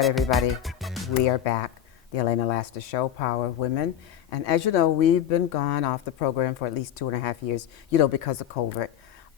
Everybody, we are back, the Elena Laster Show, Power of Women. And as you know, we've been gone off the program for at least 2.5 years, because of COVID.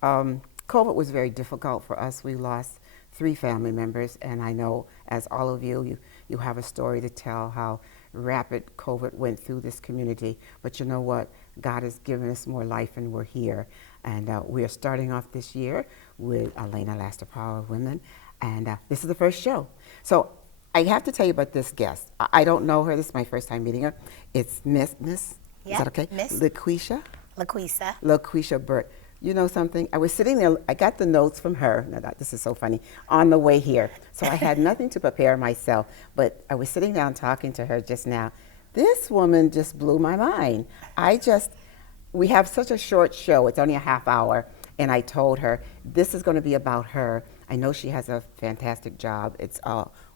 COVID was very difficult for us. We lost 3 family members, and I know, as all of you have a story to tell how rapid COVID went through this community. But you know what? God has given us more life, and we're here. And we are starting off this year with Elena Laster, Power of Women, and this is the first show. So I have to tell you about this guest. I don't know her. This is my first time meeting her. It's Miss, is that okay? Miss. LAQUISA? LAQUISA. LAQUISA Burke. You know something? I was sitting there, I got the notes from her, this is so funny, on the way here. So I had nothing to prepare myself, but I was sitting down talking to her just now. This woman just blew my mind. We have such a short show, it's only a half hour, and I told her, this is gonna be about her. I know she has a fantastic job. It's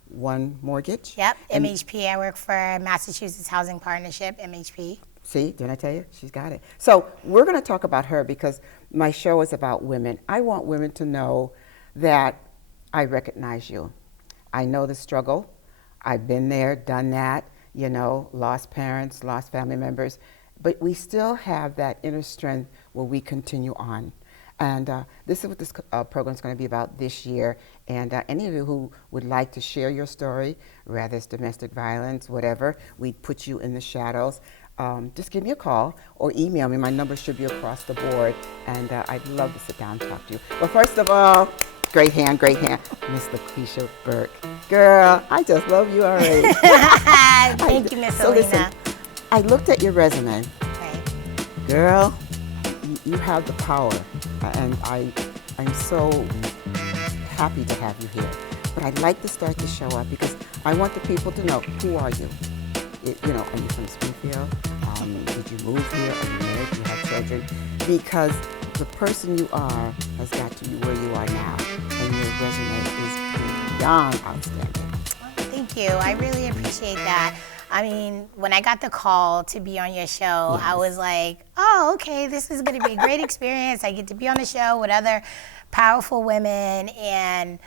One Mortgage. Yep, MHP. I work for Massachusetts Housing Partnership, MHP. See, didn't I tell you? She's got it. So we're going to talk about her because my show is about women. I want women to know that I recognize you. I know the struggle. I've been there, done that, lost parents, lost family members, but we still have that inner strength where we continue on. And this is what this program is going to be about this year. And any of you who would like to share your story, whether it's domestic violence, whatever, we put you in the shadows. Just give me a call or email me. My number should be across the board. And I'd love to sit down and talk to you. But first of all, great hand, Miss LAQUISA Burke. Girl, I just love you already. Thank you, Miss Alina. Listen, I looked at your resume. Okay. Girl, you have the power, and I'm so happy to have you here. But I'd like to start the show up because I want the people to know, who are you? Are you from Springfield? Did you move here? Are you married? Do you have children? Because the person you are has got to be where you are now, and your resume is beyond outstanding. Thank you. I really appreciate that. I mean, when I got the call to be on your show, yes. I was like, oh, okay, this is going to be a great experience. I get to be on the show with other powerful women. And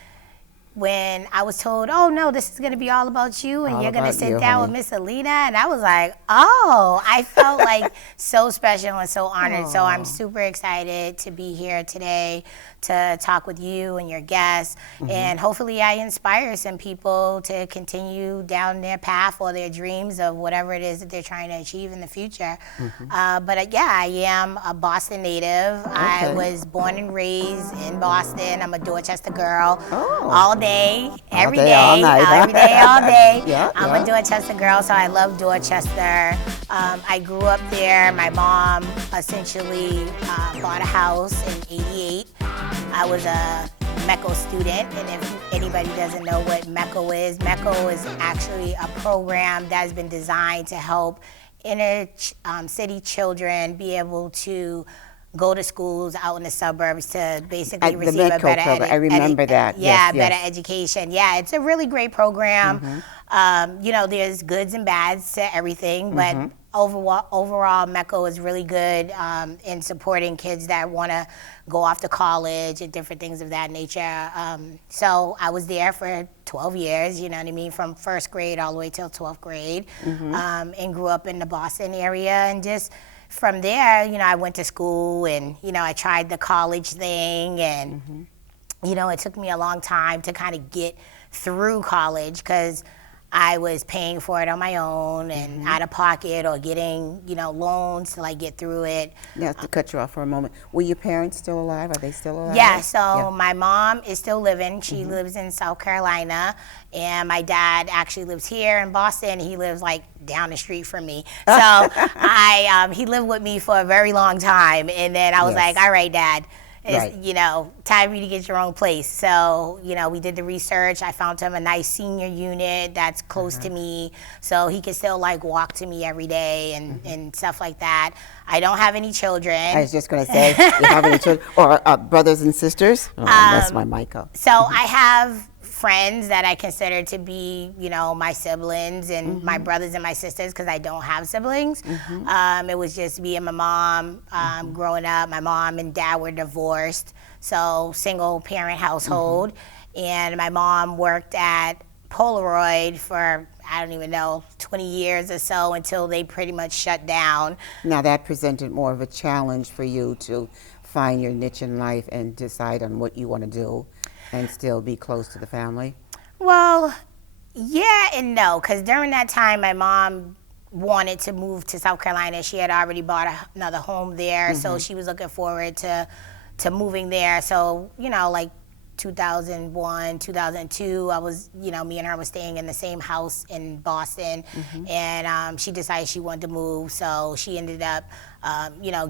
when I was told, oh, no, this is going to be all about you, and you're going to sit down with Miss Alina, and I was like, oh, I felt like so special and so honored. Aww. So I'm super excited to be here today to talk with you and your guests. Mm-hmm. And hopefully I inspire some people to continue down their path or their dreams of whatever it is that they're trying to achieve in the future. Mm-hmm. But yeah, I am a Boston native. Okay. I was born and raised in Boston. I'm a Dorchester girl. Oh. All day, every day, all night. Every day, all day. Yeah, I'm a Dorchester girl, so I love Dorchester. I grew up there. My mom essentially bought a house in '88. I was a MECO student, and if anybody doesn't know what MECO is actually a program that has been designed to help inner city children be able to go to schools out in the suburbs to basically receive a better I remember that. Yeah, yes, better education. Yeah, it's a really great program. Mm-hmm. There's goods and bads to everything, but mm-hmm. overall, MECO is really good in supporting kids that want to go off to college and different things of that nature. So I was there for 12 years, you know what I mean, from first grade all the way till 12th grade, mm-hmm. And grew up in the Boston area. And just from there, I went to school and, I tried the college thing. And, mm-hmm. It took me a long time to kind of get through college because I was paying for it on my own and out of pocket, or getting, loans to like get through it. Now, to cut you off for a moment, were your parents still alive? Are they still alive? Yeah, so my mom is still living. She lives in South Carolina, and my dad actually lives here in Boston. He lives like down the street from me. So he lived with me for a very long time, and then I was like, all right, Dad, it's, time for you to get your own place. So, we did the research. I found him a nice senior unit that's close to me, so he could still like walk to me every day and stuff like that. I don't have any children. I was just going to say, you have any children or brothers and sisters? Oh, that's my mic up. So I have friends that I consider to be, my siblings and my brothers and my sisters, because I don't have siblings. It was just me and my mom growing up. My mom and dad were divorced, so single parent household. And my mom worked at Polaroid for, I don't even know, 20 years or so, until they pretty much shut down. Now that presented more of a challenge for you to find your niche in life and decide on what you want to do and still be close to the family? Well, yeah and no, because during that time, my mom wanted to move to South Carolina. She had already bought another home there, so she was looking forward to moving there. So, like 2001, 2002, I was, me and her was staying in the same house in Boston, and she decided she wanted to move, so she ended up,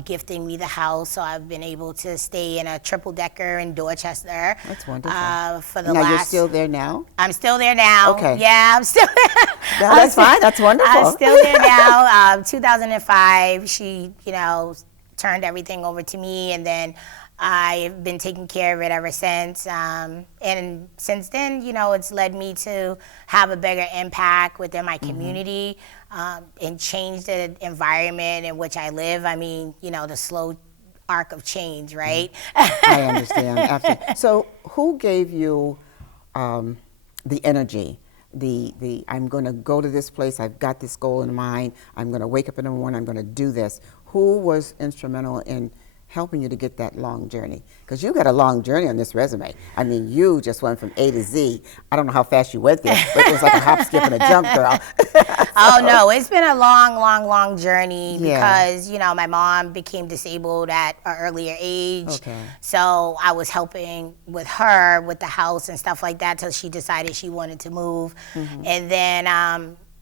gifting me the house. So I've been able to stay in a triple-decker in Dorchester. That's wonderful. For the Now you're still there now? I'm still there now. Okay. Yeah, I'm still there. No, that's fine. That's wonderful. I'm still there now. 2005, she, turned everything over to me, and then I've been taking care of it ever since. And since then, it's led me to have a bigger impact within my community, and change the environment in which I live. I mean, the slow arc of change, right? I understand, absolutely. So who gave you the energy, the I'm going to go to this place, I've got this goal in mind, I'm going to wake up in the morning, I'm going to do this? Who was instrumental in helping you to get that long journey? Because you got a long journey on this resume. I mean, you just went from A to Z. I don't know how fast you went there, but it was like a hop, skip, and a jump, girl. Oh, no, it's been a long journey because, my mom became disabled at an earlier age. Okay. So I was helping with her with the house and stuff like that till she decided she wanted to move. And then,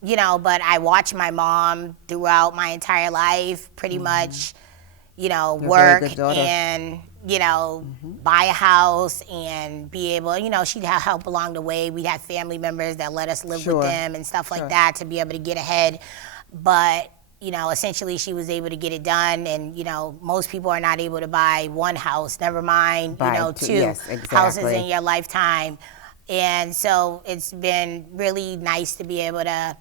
but I watched my mom throughout my entire life pretty much, work and, buy a house and be able, she'd have help along the way. We'd have family members that let us live with them and stuff like that to be able to get ahead. But, essentially she was able to get it done. And, most people are not able to buy one house, never mind, two houses in your lifetime. And so it's been really nice to be able to,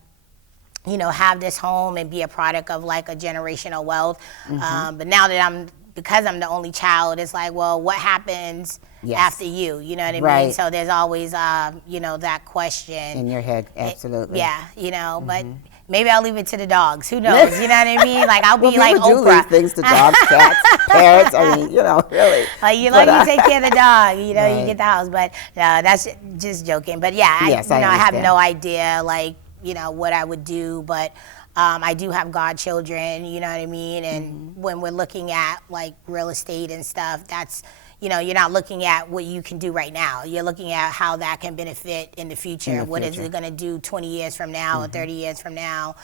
have this home and be a product of like a generational wealth. But now that because I'm the only child, it's like, well, what happens after you? You know what I mean? So there's always, that question. In your head, absolutely. Yeah, but maybe I'll leave it to the dogs. Who knows? You know what I mean? Like I'll be like Oprah. Oprah. Leave things to dogs, cats, parrots. I mean, really. Like you take care of the dog. You get the house. But no, that's just joking. But yeah, I have no idea like what I would do, but I do have godchildren, you know what I mean? And when we're looking at like real estate and stuff, that's, you're not looking at what you can do right now. You're looking at how that can benefit in the future. What is it going to do 20 years from now or 30 years from now?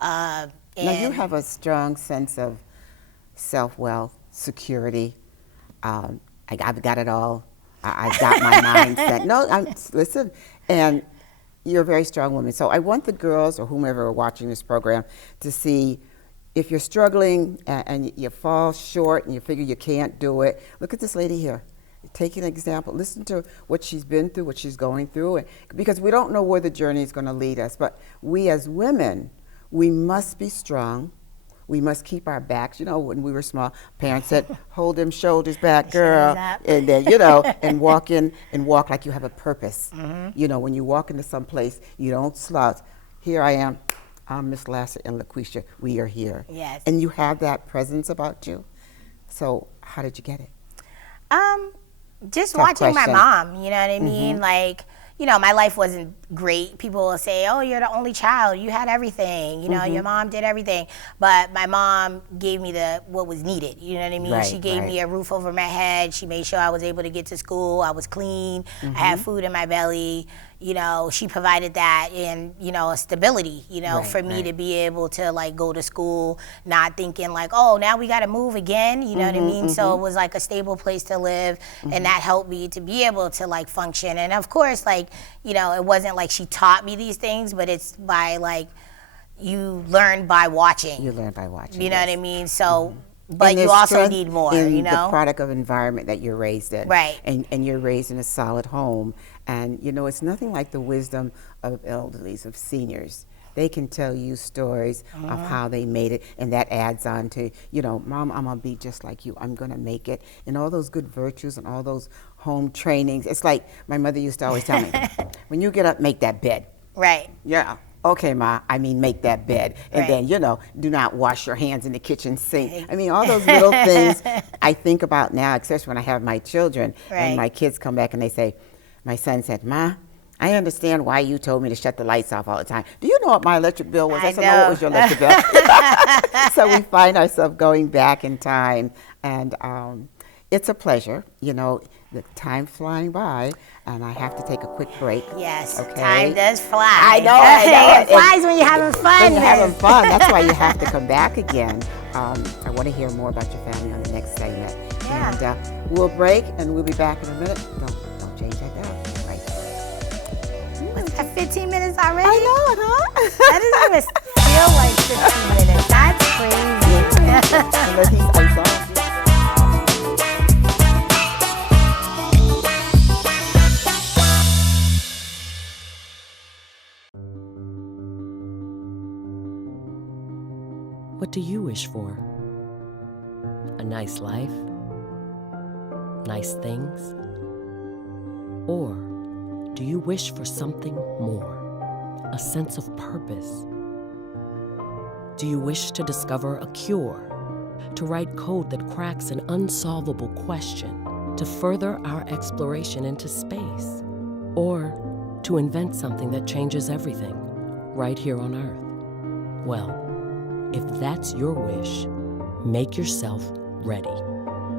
Now you have a strong sense of self-wealth, security. I've got it all. I've got my mindset. No, listen, and you're a very strong woman. So I want the girls or whomever are watching this program to see if you're struggling and you fall short and you figure you can't do it. Look at this lady here. Take an example. Listen to what she's been through, what she's going through. Because we don't know where the journey is going to lead us. But we as women, we must be strong. We must keep our backs. When we were small, parents said, hold them shoulders back, girl. And then, and walk like you have a purpose. When you walk into some place, you don't slouch. Here I am. I'm Miss Lasser and LAQUISA. We are here. Yes. And you have that presence about you. So how did you get it? Just Tough watching question. my mom, you know what I mean? Like, you know, my life wasn't great. People will say, oh, you're the only child. You had everything. You know, your mom did everything. But my mom gave me what was needed. You know what I mean? Right, She gave me a roof over my head. She made sure I was able to get to school. I was clean. I had food in my belly. You know, she provided that and, you know, a stability, you know, for me to be able to, like, go to school, not thinking, like, oh, now we got to move again, you know what I mean? So it was, like, a stable place to live, and that helped me to be able to, like, function. And, of course, like, you know, it wasn't like she taught me these things, but it's by, like, you learn by watching. You learn by watching. You know what I mean? So... But you also need more, you know? The product of environment that you're raised in. Right. And you're raised in a solid home. And, you know, it's nothing like the wisdom of elderlies, of seniors. They can tell you stories of how they made it, and that adds on to, you know, Mom, I'm going to be just like you. I'm going to make it. And all those good virtues and all those home trainings. It's like my mother used to always tell me, when you get up, make that bed. Right. Yeah. Okay, Ma, I mean, make that bed. And then, you know, do not wash your hands in the kitchen sink. I mean, all those little things I think about now, especially when I have my children. And my kids come back and they say, my son said, Ma, I understand why you told me to shut the lights off all the time. Do you know what my electric bill was? I said, no, what was your electric bill? So we find ourselves going back in time. And it's a pleasure, you know, the time flying by, and I have to take a quick break. Yes, okay? Time does fly. I know. It flies when you're having fun. When you're having fun. That's why you have to come back again. I want to hear more about your family on the next segment. Yeah. And we'll break, and we'll be back in a minute. Don't change that down. Right. Was that 15 minutes already? I know, huh? That doesn't even feel like 15 minutes. That's crazy. Unless he's unsolved. What do you wish for? A nice life? Nice things? Or do you wish for something more? A sense of purpose? Do you wish to discover a cure? To write code that cracks an unsolvable question? To further our exploration into space? Or to invent something that changes everything right here on Earth? Well, if that's your wish, make yourself ready.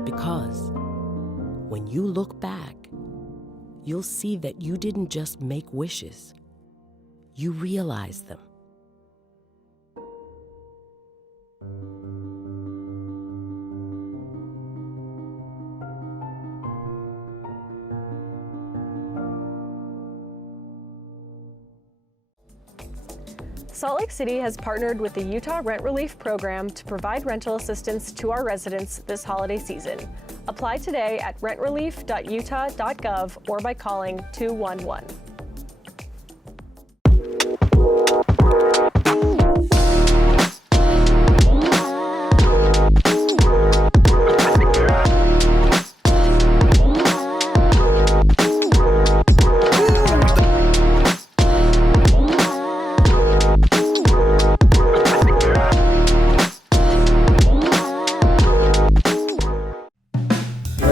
Because when you look back, you'll see that you didn't just make wishes, you realized them. Salt Lake City has partnered with the Utah Rent Relief Program to provide rental assistance to our residents this holiday season. Apply today at rentrelief.utah.gov or by calling 211.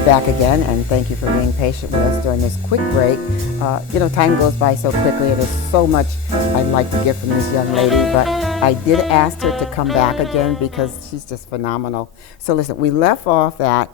Back again, and thank you for being patient with us during this quick break. You know, time goes by so quickly, and there's so much I'd like to get from this young lady, but I did ask her to come back again because she's just phenomenal. So listen, we left off that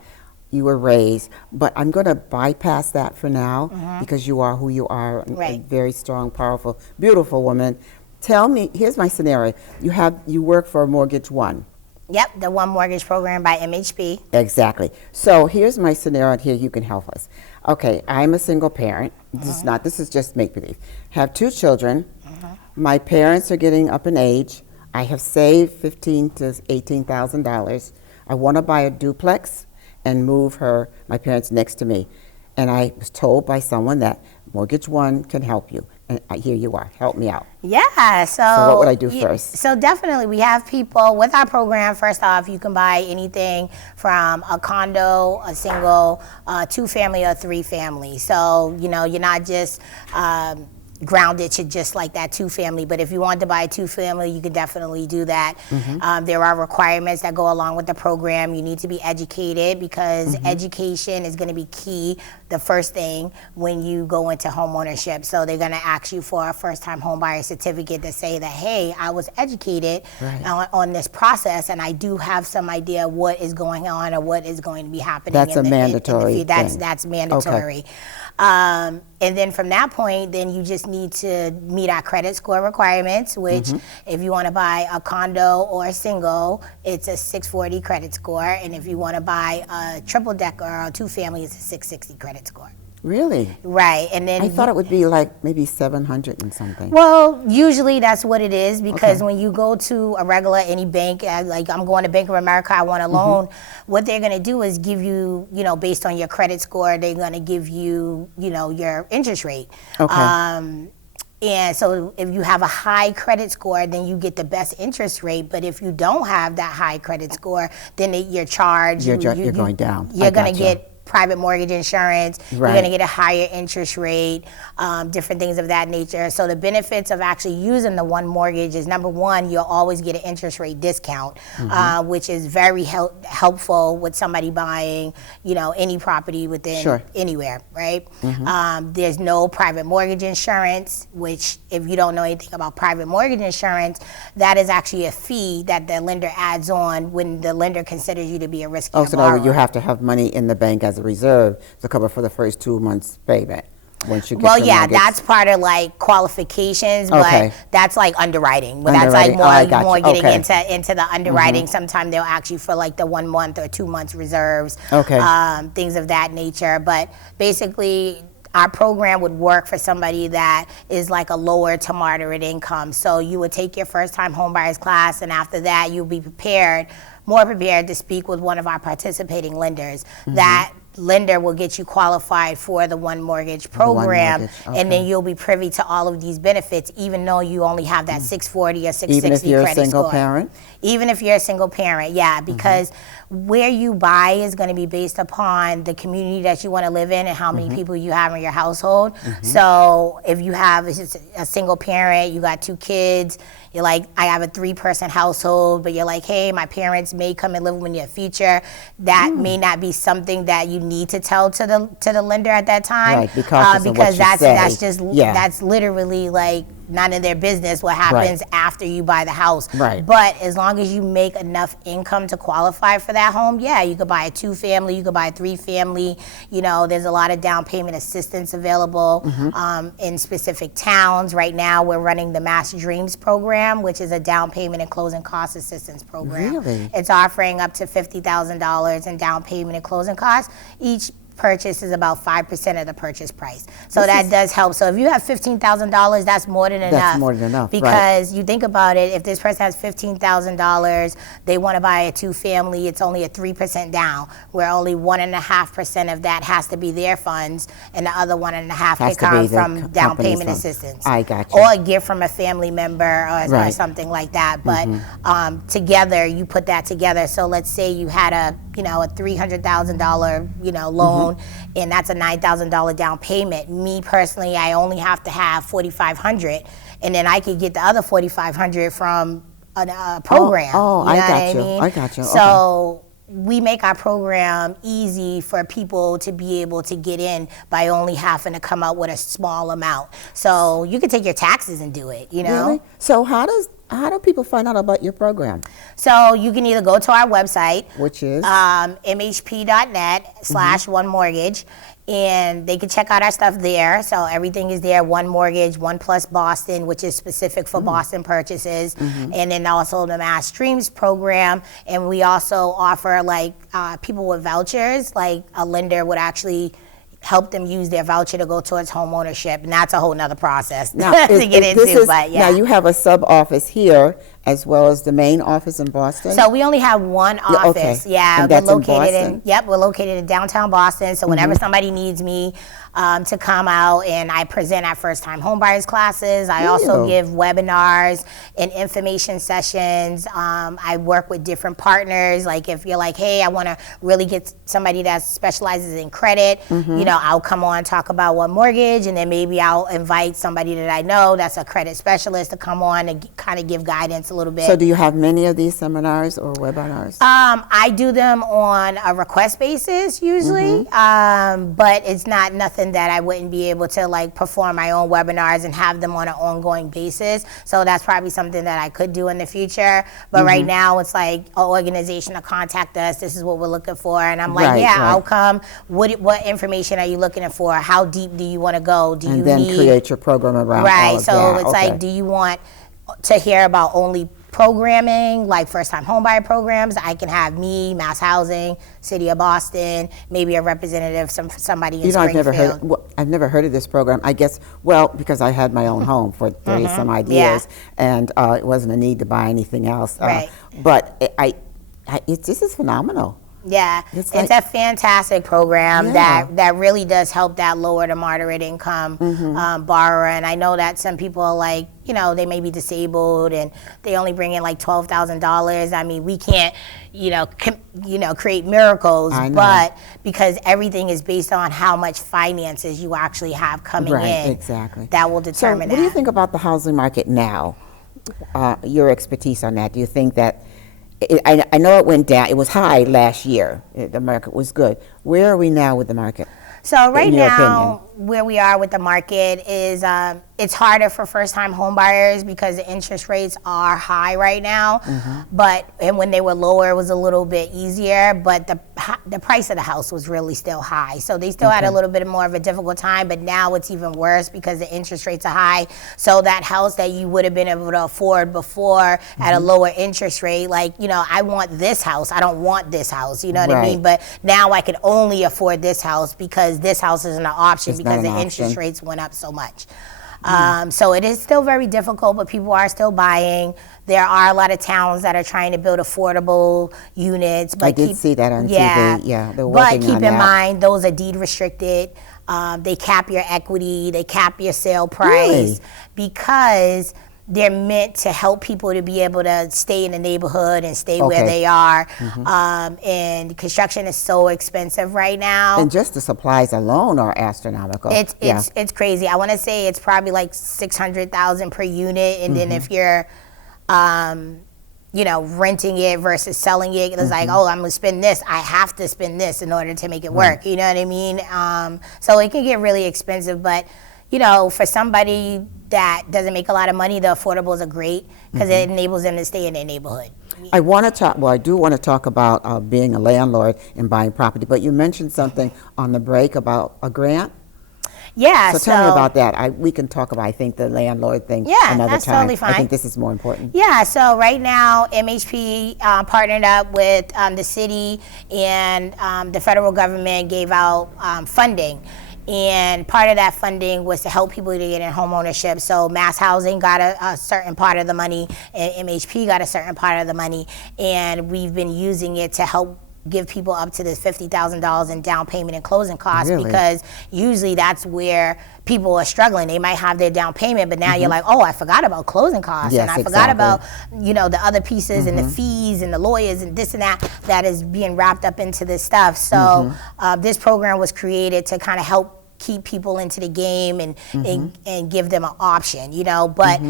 you were raised, but I'm going to bypass that for now because you are who you are, a very strong, powerful, beautiful woman. Tell me, here's my scenario. You work for Mortgage One. Yep, the One Mortgage Program by MHP. Exactly. So here's my scenario, and here you can help us. Okay, I'm a single parent. This is just make-believe. Have 2 children. My parents are getting up in age. I have saved $15,000 to $18,000. I want to buy a duplex and move my parents next to me. And I was told by someone that Mortgage One can help you. And here you are. Help me out. Yeah. So what would I do first? So definitely we have people with our program. First off, you can buy anything from a condo, a single, 2-family, or 3-family. So, you know, you're not just ground it to just like that 2-family. But if you want to buy a 2-family, you can definitely do that. There are requirements that go along with the program. You need to be educated because education is going to be key, the first thing, when you go into home ownership. So they're going to ask you for a first-time home buyer certificate to say that, hey, I was educated on this process, and I do have some idea what is going on or what is going to be happening. That's a mandatory thing. That's mandatory. Okay. And then from that point, then you just need to meet our credit score requirements, which if you want to buy a condo or a single, it's a 640 credit score. And if you want to buy a triple decker or a 2-family, it's a 660 credit score. Really? Right. And then I thought it would be like maybe 700 and something. Well, usually that's what it is, because when you go to a regular, any bank, like I'm going to Bank of America, I want a loan, what they're going to do is give you, based on your credit score, they're going to give you, your interest rate. Okay. And so if you have a high credit score, then you get the best interest rate. But if you don't have that high credit score, then you're charged. You're going down. You're going to get private mortgage insurance, you're going to get a higher interest rate, different things of that nature. So the benefits of actually using the one mortgage is, number one, you'll always get an interest rate discount, which is very helpful with somebody buying, any property within anywhere, right? There's no private mortgage insurance, which if you don't know anything about private mortgage insurance, that is actually a fee that the lender adds on when the lender considers you to be a riskier borrower. So now you have to have money in the bank as a reserve to cover for the first 2 months payment. Once you get that's part of like qualifications, but that's like underwriting. That's like more getting into the underwriting. Sometimes they'll ask you for like the 1 month or 2 months reserves, things of that nature. But basically, our program would work for somebody that is like a lower to moderate income. So you would take your first time homebuyers class, and after that, you'll be more prepared to speak with one of our participating lenders. That lender will get you qualified for the one mortgage program, and then you'll be privy to all of these benefits, even though you only have that 640 or 660 even if you're credit a single score. Parent? Even if you're a single parent, because where you buy is going to be based upon the community that you want to live in and how many people you have in your household. So if you have a single parent, you got 2 kids, you're like, I have a 3-person household, but you're like, hey, my parents may come and live with me in the future. That may not be something that you need to tell to the lender at that time, right? Because that's literally like none of their business what happens after you buy the house. Right. But as long as you make enough income to qualify for that home, you could buy a 2-family, you could buy a 3-family. There's a lot of down payment assistance available in specific towns. Right now, we're running the Mass Dreams program, which is a down payment and closing cost assistance program. Really? It's offering up to $50,000 in down payment and closing costs. Each purchase is about 5% of the purchase price. So that does help. So if you have $15,000, that's more than enough. That's more than enough, because you think about it, if this person has $15,000, they want to buy a 2-family, it's only a 3% down, where only 1.5% of that has to be their funds, and the other 1.5% can come from down payment assistance. I got you. Or a gift from a family member or something like that. But together, you put that together. So let's say you had a $300,000 loan, and that's a $9,000 down payment. Me personally, I only have to have $4,500, and then I could get the other $4,500 from a program. I got you. So we make our program easy for people to be able to get in by only having to come up with a small amount. So you can take your taxes and do it, Really? So how do people find out about your program? So you can either go to our website, which is mhp.net/OneMortgage, and they can check out our stuff there. So everything is there. One Mortgage, One Plus Boston, which is specific for Boston purchases, and then also the Mass Dreams program. And we also offer people with vouchers, like a lender would actually help them use their voucher to go towards home ownership, and that's a whole nother process to get into. Now you have a sub office here as well as the main office in Boston? So we only have one office. Okay. Yeah, And that's we're in located Boston? we're located in downtown Boston. So whenever somebody needs me to come out, and I present at first-time homebuyers classes. I also Ew. give webinars and information sessions. I work with different partners. Like if you're like, hey, I want to really get somebody that specializes in credit, you know, I'll come on, talk about what mortgage, and then maybe I'll invite somebody that I know that's a credit specialist to come on and kind of give guidance a little bit. So do you have many of these seminars or webinars? I do them on a request basis usually, but it's not nothing that I wouldn't be able to like perform my own webinars and have them on an ongoing basis. So that's probably something that I could do in the future. But right now it's like an organization to contact us. This is what we're looking for, and I'm like, Right, I'll right. come. What information are you looking for? How deep do you want to go? Do you And then need create your program around all right? of So that. it's Okay. like, do you want to hear about only programming, like first-time homebuyer programs? I can have me, Mass Housing, City of Boston, maybe a representative, somebody in You know, Springfield. I've never heard of this program. I guess, well, because I had my own home for 30 some odd years, and it wasn't a need to buy anything else. Right. But this is phenomenal. Yeah, It's it's like- a fantastic program Yeah. that really does help that lower to moderate income borrower. And I know that some people are like, you know, they may be disabled and they only bring in like $12,000. I mean, we can't, create miracles, I know. but because everything is based on how much finances you actually have coming Right, in, exactly. that will So determine what do you that. think about the housing market now? Your expertise on that. Do you think that, I know it went down, it was high last year, the market was good. Where are we now with the market? So right in your now, where we are with the market is it's harder for first-time home buyers because the interest rates are high right now. And when they were lower, it was a little bit easier. But the price of the house was really still high, so they still had a little bit more of a difficult time. But now it's even worse because the interest rates are high. So that house that you would have been able to afford before at a lower interest rate, like, you know, I want this house. I don't want this house. You know what I Right. mean? But now I can only afford this house because this house isn't an option It's because not the an interest option. rates went up so much. So it is still very difficult, but people are still buying. There are a lot of towns that are trying to build affordable units. But I did see that on TV. Yeah, they're working But keep on in that. mind, those are deed restricted. They cap your equity. They cap your sale price Really? because they're meant to help people to be able to stay in the neighborhood and stay where Okay. they are. And construction is so expensive right now. And just the supplies alone are astronomical. It's crazy. I want to say it's probably like $600,000 per unit, and then if you're, renting it versus selling it, it's like, oh, I'm gonna spend this. I have to spend this in order to make it work. You know what I mean? So it can get really expensive, but for somebody that doesn't make a lot of money, the affordables are great because it enables them to stay in their neighborhood. I want to talk. Well, I do want to talk about being a landlord and buying property. But you mentioned something on the break about a grant. Yeah. So tell me about that. We can talk about, I think, the landlord thing another that's time. totally fine. I think this is more important. Yeah, so right now, MHP partnered up with the city, and the federal government gave out funding. And part of that funding was to help people to get in home ownership. So Mass Housing got a certain part of the money, and MHP got a certain part of the money. And we've been using it to help give people up to this $50,000 in down payment and closing costs, Really? because usually that's where people are struggling. They might have their down payment, but now you're like, oh, I forgot about closing costs, Yes, and I forgot exactly. about the other pieces and the fees and the lawyers and this and that is being wrapped up into this stuff. So this program was created to kind of help keep people into the game and give them an option, but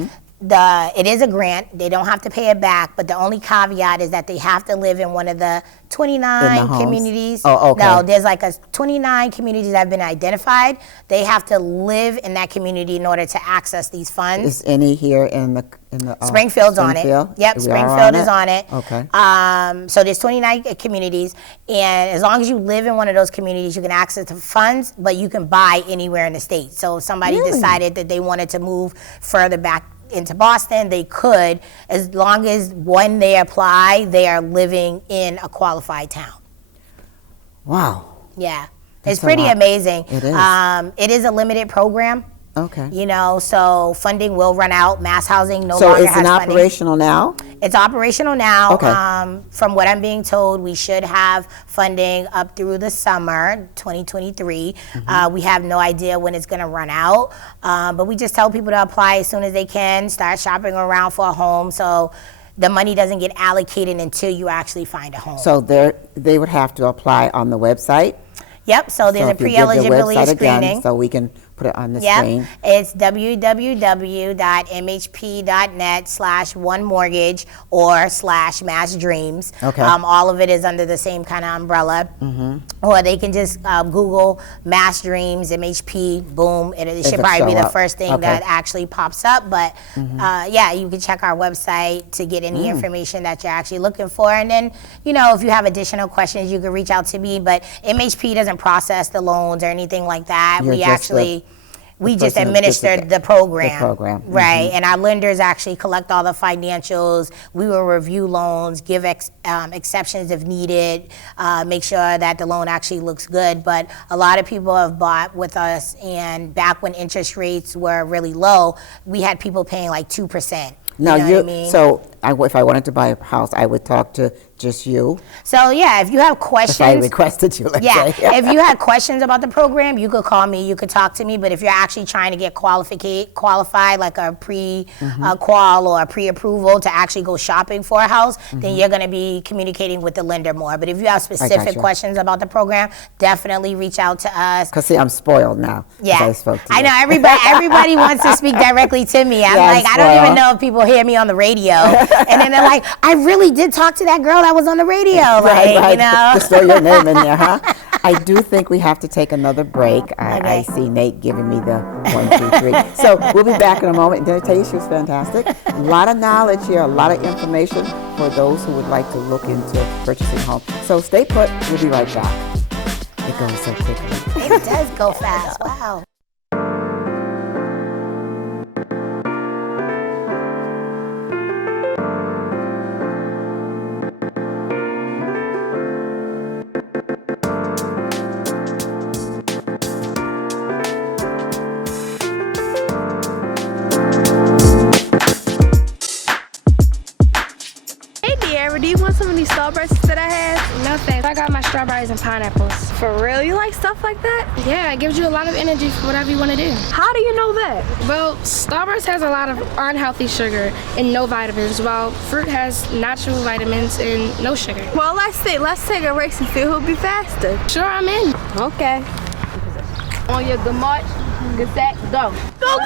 it is a grant. They don't have to pay it back, but the only caveat is that they have to live in one of the 29 homes? communities. Oh, okay. No, there's like 29 communities that have been identified. They have to live in that community in order to access these funds. Is any here in the Springfield's on it. Springfield? Yep, We are Springfield is on it. Okay. So there's 29 communities, and as long as you live in one of those communities, you can access the funds, but you can buy anywhere in the state. So if somebody Really? decided that they wanted to move further back into Boston, they could, as long as when they apply, they are living in a qualified town. Wow. Yeah, That's it's pretty a lot. amazing. It is. It is a limited program. Okay. So funding will run out. Mass Housing no So longer is has it funding. operational now? It's operational now. Okay. From what I'm being told, we should have funding up through the summer 2023. We have no idea when it's going to run out, but we just tell people to apply as soon as they can, start shopping around for a home, so the money doesn't get allocated until you actually find a home. So they would have to apply on the website? Yep, so there's a if you give the pre-eligibility website screening. again, so we can put it on the Yep, screen. it's www.mhp.net/onemortgage or /massdreams. Okay. All of it is under the same kind of umbrella. Or they can just Google Mass Dreams, MHP, boom. It should It'll probably be show the up. first thing Okay. that actually pops up. But yeah, you can check our website to get any information that you're actually looking for. And then, if you have additional questions, you can reach out to me. But MHP doesn't process the loans or anything like that. You're We just actually... We just person who gets administer it. the program. The program. Right. And our lenders actually collect all the financials. We will review loans, give exceptions if needed, make sure that the loan actually looks good. But a lot of people have bought with us, and back when interest rates were really low, we had people paying like 2%. Now, you know what I mean? so if I wanted to buy a house, I would talk to just you? So yeah, if you have questions. If I requested you, let's Yeah, say. if you had questions about the program, you could call me, you could talk to me. But if you're actually trying to get qualified, like a pre-qual or a pre-approval to actually go shopping for a house, then you're going to be communicating with the lender more. But if you have specific you. questions about the program, definitely reach out to us. Because see, I'm spoiled now. 'Cause Yeah, I spoke to I you. know everybody wants to speak directly to me. I'm Yeah, I'm like, I don't even spoiled. know if people hear me on the radio. And then they're like, I really did talk to that girl that was on the radio. Like, Right. you know. Just throw your name in there, huh? I do think we have to take another break. I Okay. see Nate giving me the 1, 2, 3. So we'll be back in a moment. Did I tell you she was fantastic? A lot of knowledge here, a lot of information for those who would like to look into purchasing home. So stay put. We'll be right back. It goes so quickly. It does go fast. Wow. Hey De'Ara, do you want some of these Starbursts that I have? No thanks, I got my strawberries and pineapples. For real? You like stuff like that? Yeah, it gives you a lot of energy for whatever you want to do. How do you know that? Well, Starburst has a lot of unhealthy sugar and no vitamins, while fruit has natural vitamins and no sugar. Well, let's see. Let's take a race and see who'll be faster. Sure, I'm in. Okay. On your good march, good set, go. Go,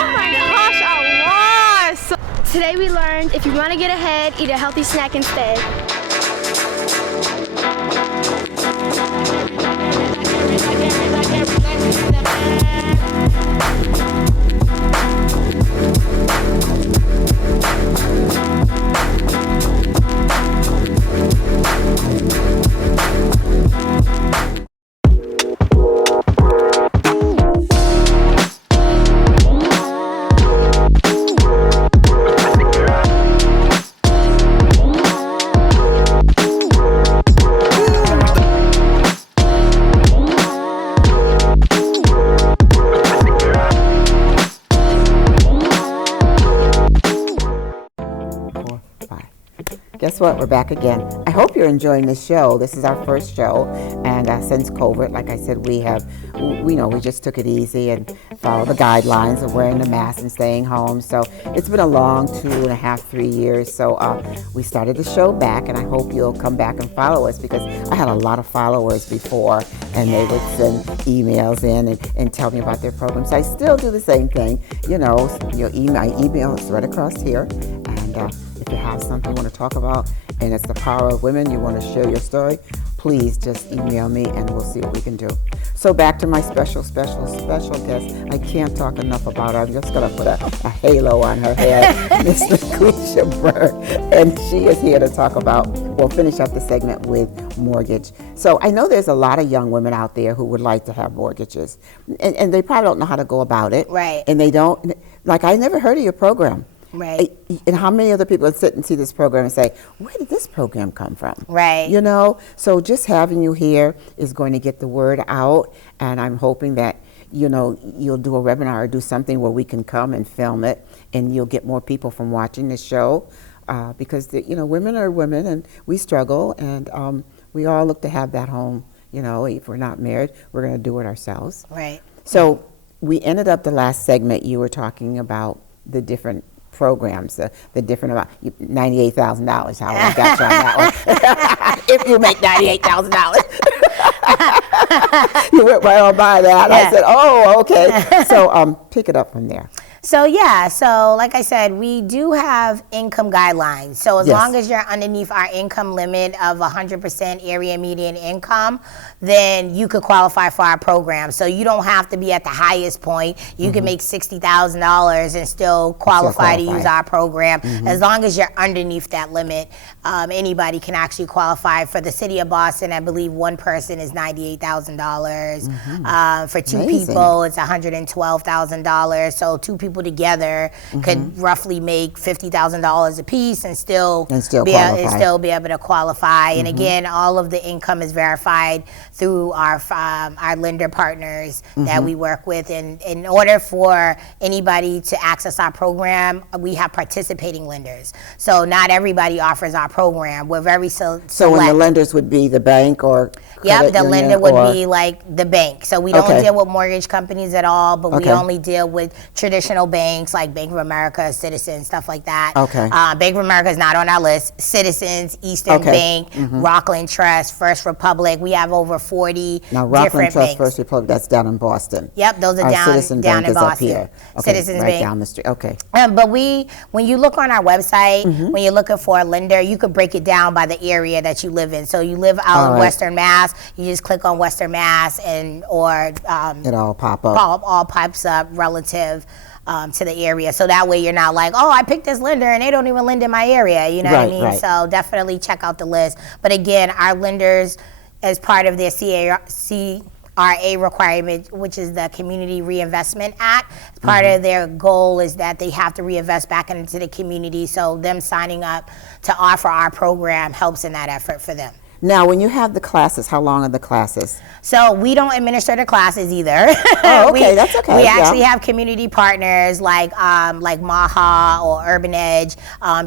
Oh my gosh, I won! Today we learned if you want to get ahead, eat a healthy snack instead. Guess what? We're back again. I hope you're enjoying this show. This is our first show, and since COVID, like I said, we just took it easy and followed the guidelines of wearing the mask and staying home. So it's been a long 2.5, 3 years. So we started the show back, and I hope you'll come back and follow us, because I had a lot of followers before, and they would send emails in and tell me about their programs. I still do the same thing. Your email is right across here, and if you have something you want to talk about and it's the power of women, you want to share your story, please just email me and we'll see what we can do. So back to my special guest. I can't talk enough about her. I'm just going to put a halo on her head, Miss LAQUISA Burke. And she is here to talk about, we'll finish up the segment with mortgage. So I know there's a lot of young women out there who would like to have mortgages. And they probably don't know how to go about it. Right. And they don't, like, I never heard of your program. Right. And how many other people sit and see this program and say, where did this program come from? Right. So just having you here is going to get the word out, and I'm hoping that you'll do a webinar or do something where we can come and film it, and you'll get more people from watching the show, because women are women, and we struggle, and we all look to have that home. If we're not married, we're going to do it ourselves. Right. So we ended up the last segment. You were talking about the different programs, the different about $98,000. How I got you on that one? If you make $98,000, you went right on by that. I said, "Oh, okay." So pick it up from there. So like I said, we do have income guidelines. So as long as you're underneath our income limit of 100% area median income, then you could qualify for our program. So you don't have to be at the highest point. You can make $60,000 and still qualify to use our program. As long as you're underneath that limit, anybody can actually qualify. For the city of Boston, I believe one person is $98,000. For two people, it's $112,000. So two people together could roughly make $50,000 a piece and still be able to qualify. And again, all of the income is verified through our lender partners that we work with. And in order for anybody to access our program, we have participating lenders. So not everybody offers our program. We're very select. So when the lenders would be the bank or the lender would be like the bank. So we don't deal with mortgage companies at all, but we only deal with traditional banks like Bank of America, Citizens, stuff like that. Bank of America is not on our list. Citizens, Eastern Bank, Rockland Trust, First Republic. We have over 40 now, Rockland different Trust, banks. First Republic, that's down in Boston. Yep, those are Our down Citizen Bank in is Boston. up here. Citizens right Bank. down the street. But when you look on our website, when you're looking for a lender, you could break it down by the area that you live in. So you live out in Western Mass, you just click on Western Mass, it all pops up relative to the area. So that way you're not like, oh, I picked this lender and they don't even lend in my area. You know what I mean? So definitely check out the list. But again, our lenders, as part of their CRA requirement, which is the Community Reinvestment Act, part of their goal is that they have to reinvest back into the community. So them signing up to offer our program helps in that effort for them. Now, when you have the classes, how long are the classes? So we don't administer the classes either. Oh, okay, that's okay. We actually have community partners like MAHA or Urban Edge,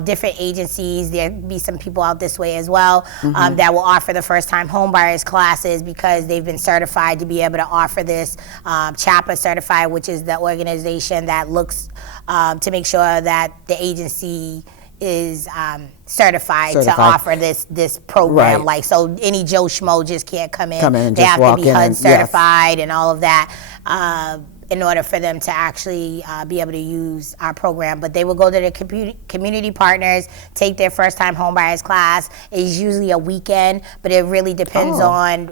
different agencies. There'll be some people out this way as well that will offer the first-time homebuyers classes because they've been certified to be able to offer this. CHAPA certified, which is the organization that looks to make sure that the agency is certified to offer this program. Like, so any Joe Schmo just can't come in. They have to be HUD certified and all of that in order for them to actually be able to use our program. But they will go to the community partners, take their first time homebuyers class. It's usually a weekend, but it really depends on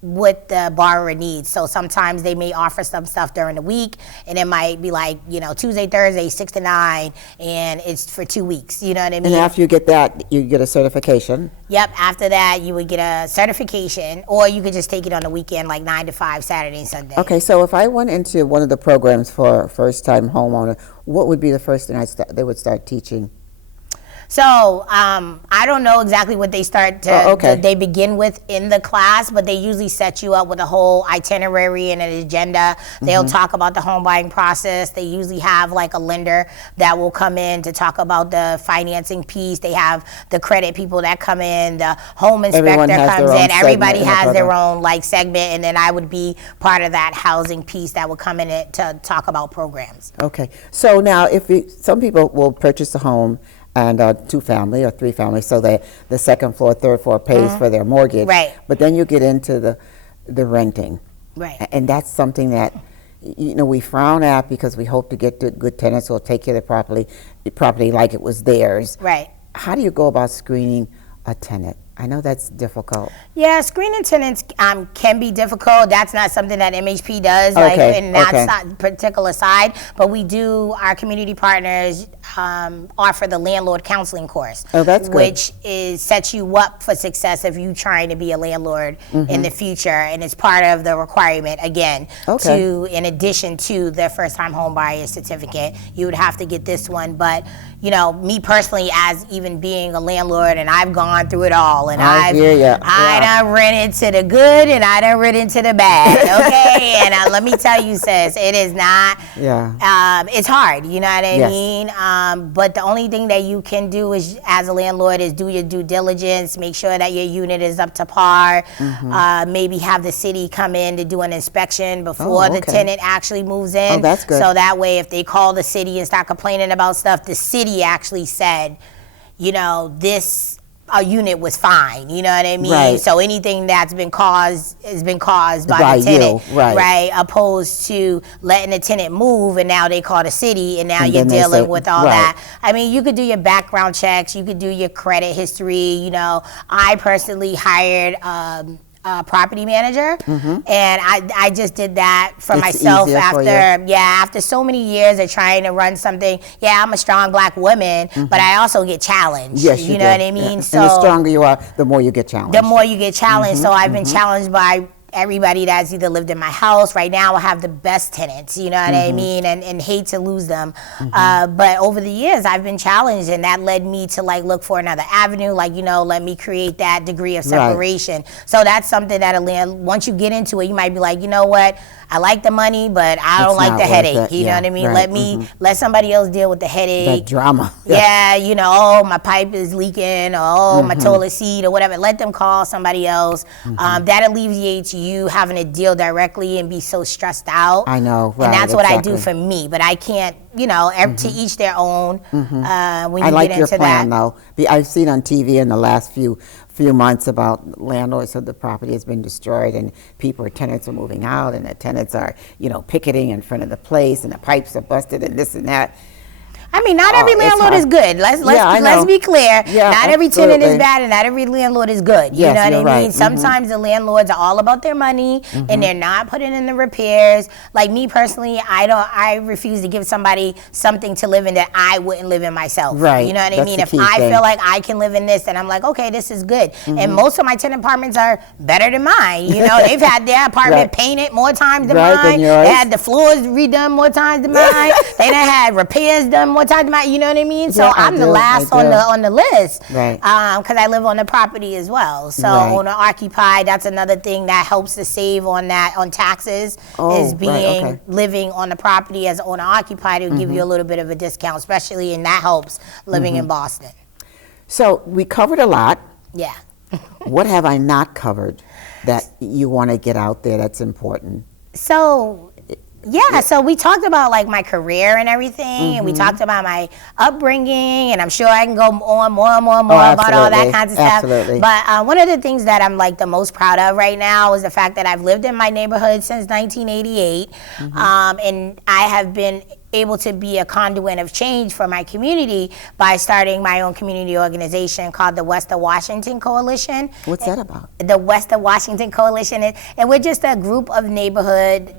what the borrower needs. So sometimes they may offer some stuff during the week, and it might be like, Tuesday, Thursday, 6 to 9, and it's for 2 weeks. You know what I mean? And after you get that, you get a certification? Yep. After that, you would get a certification, or you could just take it on the weekend, like 9 to 5, Saturday and Sunday. Okay, so if I went into one of the programs for a first-time homeowner, what would be the first thing they would start teaching? So I don't know exactly what they they begin with in the class, but they usually set you up with a whole itinerary and an agenda. They'll talk about the home buying process. They usually have like a lender that will come in to talk about the financing piece. They have the credit people that come in, the home inspector comes in. Everybody has their own segment, and then I would be part of that housing piece that would come in to talk about programs. Okay, so now some people will purchase a home and 2-family or 3-family, so the second floor, third floor pays for their mortgage. Right. But then you get into the renting. Right. And that's something that we frown at because we hope to get good tenants who will take care of the property like it was theirs. Right. How do you go about screening a tenant? I know that's difficult. Yeah, screening tenants can be difficult. That's not something that MHP does, in that particular side. But we do, our community partners offer the landlord counseling course. Oh, that's good. Which sets you up for success if you're trying to be a landlord in the future. And it's part of the requirement, again, in addition to the first-time home buyer certificate, you would have to get this one. But, me personally, as even being a landlord, and I've gone through it all, all, and I hear ya. I Yeah. done rented to the good, and I done rented to the bad. Okay, and let me tell you, sis, it is not. Yeah. It's hard. You know what I Yes. mean? But the only thing that you can do is, as a landlord, is do your due diligence. Make sure that your unit is up to par. Maybe have the city come in to do an inspection before the okay. tenant actually moves in. Oh, that's good. So that way, if they call the city and start complaining about stuff, the city actually said, you know, this unit was fine. You know what I mean? Right. So anything that's been caused has been caused by By the tenant, you, right. Opposed to letting the tenant move and now they call the city and now And you're then they dealing say- with all right. that. I mean, you could do your background checks, you could do your credit history. You know, I personally hired a property manager, and I just did that for It's myself easier for after so many years of trying to run something. Yeah, I'm a strong black woman, but I also get challenged. Yes, you know do. what I mean? Yeah. So and the stronger you are, the more you get challenged. the more you get challenged. So I've been challenged by everybody that's either lived in my house. Right now I have the best tenants, you know what I mean, and hate to lose them. But over the years I've been challenged, and that led me to like look for another avenue, like, you know, let me create that degree of separation. So that's something that once you get into it, you might be like, you know what, I like the money, but I don't It's like not the worth headache. it. You know Yeah, what I mean? right. Let somebody else deal with the headache. That drama. Yeah, you know, oh, my pipe is leaking, or oh, my toilet seat, or whatever. Let them call somebody else. That alleviates you having to deal directly and be so stressed out. I know, right, And that's what I do exactly. for me. But I can't, you know, to each their own. When you I like get your into plan, that. though. I've seen on TV in the last few months about landlords said the property has been destroyed and tenants are moving out, and the tenants are, you know, picketing in front of the place, and the pipes are busted and this and that. I mean, not every it's landlord hard. is good. I Let's know. be clear. Yeah, not every tenant is absolutely. bad, and not every landlord is good. You Yes, know what you're I right. mean? Sometimes the landlords are all about their money, and they're not putting in the repairs. Like me personally, I refuse to give somebody something to live in that I wouldn't live in myself. Right. You know what I That's mean? the If key I thing. feel like I can live in this, then I'm like, okay, this is good. And most of my tenant apartments are better than mine. You know, they've had their apartment Right. painted more times than Right, than mine. yours. They had the floors redone more times than mine. They done had repairs done more times than mine. You know what I mean? So Yeah, I I'm the do, last I do. on the list. Right. Because I live on the property as well. So Right. owner occupied, that's another thing that helps to save on taxes, Oh, is being right, okay. living on the property as owner occupied. It will give you a little bit of a discount, especially, and that helps living in Boston. So we covered a lot. Yeah. What have I not covered that you want to get out there that's important? So, yeah, so we talked about like my career and everything, and we talked about my upbringing, and I'm sure I can go on more about all that absolutely, kinds of stuff. absolutely. But one of the things that I'm like the most proud of right now is the fact that I've lived in my neighborhood since 1988, and I have been able to be a conduit of change for my community by starting my own community organization called the West of Washington Coalition. What's that about? The West of Washington Coalition, and we're just a group of neighborhood,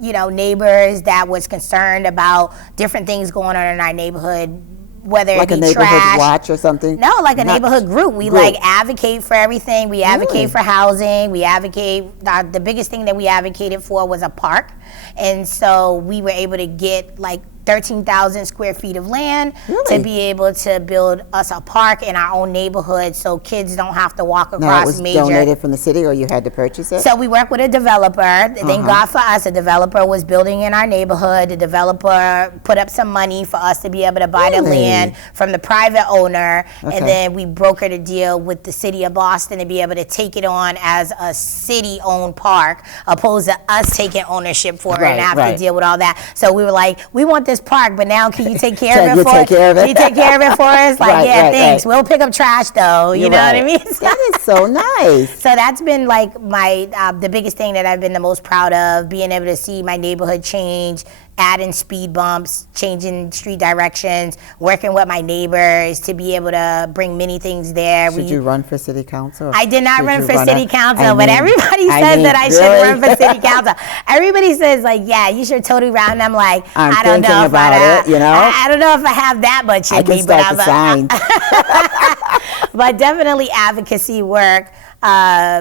neighbors that was concerned about different things going on in our neighborhood, whether Like it a be neighborhood trash. watch or something? No, like a Not- neighborhood group. We like advocate for everything. We advocate Really? for housing. We advocate. The biggest thing that we advocated for was a park, and so we were able to get like 13,000 square feet of land Really? to be able to build us a park in our own neighborhood, so kids don't have to walk Now, it across was major. donated from the city, or you had to purchase it? So we work with a developer. Thank God for us. A developer was building in our neighborhood. The developer put up some money for us to be able to buy the Really? land from the private owner, Okay. and then we brokered a deal with the city of Boston to be able to take it on as a city-owned park, opposed to us taking ownership for it and have to right. deal with all that. So we were like, we want this park, but now can you take care Can of you it for take us? care of it? Can you take care of it for us? Like, Right, yeah, right, thanks. right. We'll pick up trash though. You You're know what right. I mean? That is so nice. So that's been like my the biggest thing that I've been the most proud of, being able to see my neighborhood change, adding speed bumps, changing street directions, working with my neighbors to be able to bring many things there. Should you run for city council? I did not Should run you for city a- council, I but mean- everybody I says mean, that I really? should run for city council. Everybody says like, yeah, you should totally run. And I'm like, I'm I don't thinking know if about it, you know? I don't know if I have that much in I can me, but start the sign. but definitely advocacy work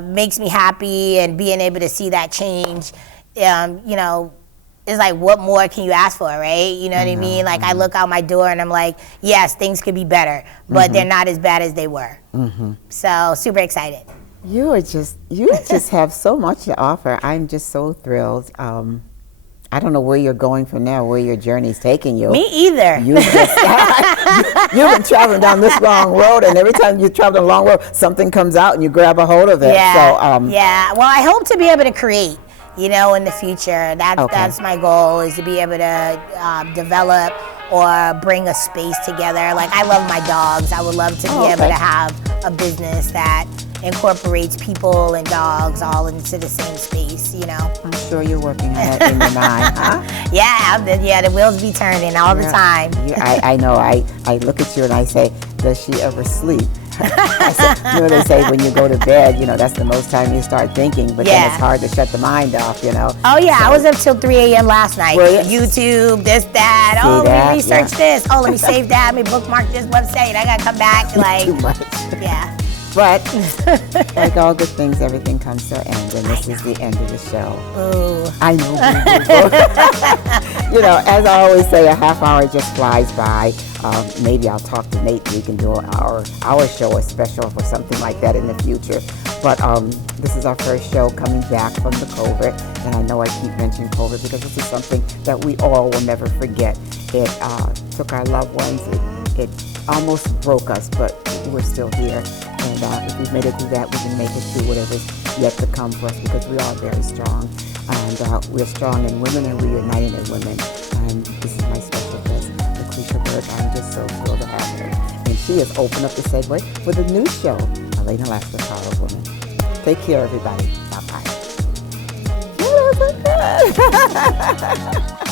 makes me happy, and being able to see that change, it's like, what more can you ask for, right? You know what I mean? Like, I look out my door and I'm like, yes, things could be better, but they're not as bad as they were. So super excited. You just have so much to offer. I'm just so thrilled. I don't know where you're going from now, where your journey's taking you. Me either. You've been traveling down this long road, and every time you travel a long road, something comes out and you grab a hold of it. Yeah. So, yeah. Well, I hope to be able to create, you know, in the future. That's my goal, is to be able to develop or bring a space together. Like, I love my dogs. I would love to be able to have a business that incorporates people and dogs all into the same space, you know. I'm sure you're working on that in your mind, huh? Yeah, the wheels be turning all the time. I know. I look at you and I say, does she ever sleep? I said, you know, they say when you go to bed, you know, that's the most time you start thinking, but then it's hard to shut the mind off, you know. Oh yeah, I was up till 3 a.m. last night. YouTube, this, that. Let me research this. Oh, let me save that. Let me bookmark this website. I gotta come back. Like, too much. Yeah. But like all good things, everything comes to an end, and this is the end of the show. Ooh. I know. You know, as I always say, a half hour just flies by. Maybe I'll talk to Nate. We can do our show, a special for something like that in the future. But this is our first show coming back from the COVID, and I know I keep mentioning COVID because this is something that we all will never forget. It took our loved ones. It almost broke us, but we're still here. And if we've made it through that, we can make it through whatever's yet to come for us, because we are very strong. And we're strong in women, and we're united in women. And this is my special guest, LAQUISA Burke. I'm just so thrilled to have her. And she has opened up the segue with a new show, Elena Alaska, Power of Women. Take care, everybody. Bye-bye.